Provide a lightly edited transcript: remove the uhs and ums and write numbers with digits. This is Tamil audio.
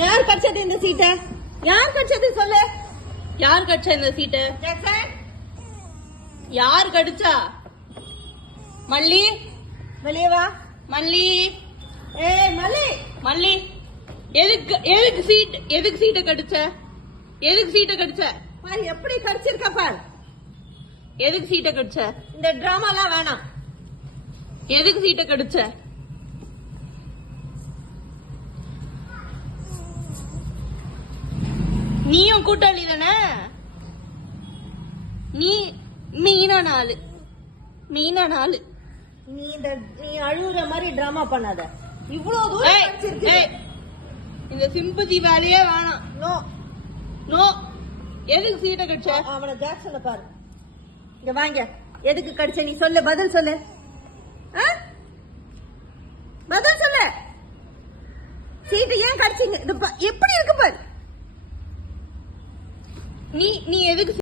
யார் கடிச்சது இந்த சீட்டை? யார் கடிச்சது சொல்லு. யார் கடிச்சா இந்த சீட்டை? யார் கடிச்சா? மல்லி வெளியே வா. மல்லி. மல்லி மல்லி எதுக்கு சீட்டை கடிச்ச? எதுக்கு சீட்டை கடிச்ச? பாரு எப்படி கடிச்சிருக்க பாரு. எதுக்கு சீட்டை கடிச்ச? இந்த டிராமாலாம் வேணாம். எதுக்கு சீட்டை கடிச்ச? நீயும் கூட்டாளி தானே? நீ மீனான ஆளு. நீ அழுகுற மாதிரி டிராமா பண்ணாத. இவ்வளவு தூரம் கடிச்சிருக்கு. இந்த சிம்பதி வேலையே வேணாம். No no. எதுக்கு சீட்டை கடிச்ச? அவனை ஜாக்சன்ல பாரு. இங்க வாங்க. எதுக்கு கடிச்ச நீ சொல்லு. பதில் சொல்லு. பதில் சொல்லு. சீட்டு ஏன் கடிச்சீங்க? எப்படி இருக்கு பாரு. நீ எதுக்கு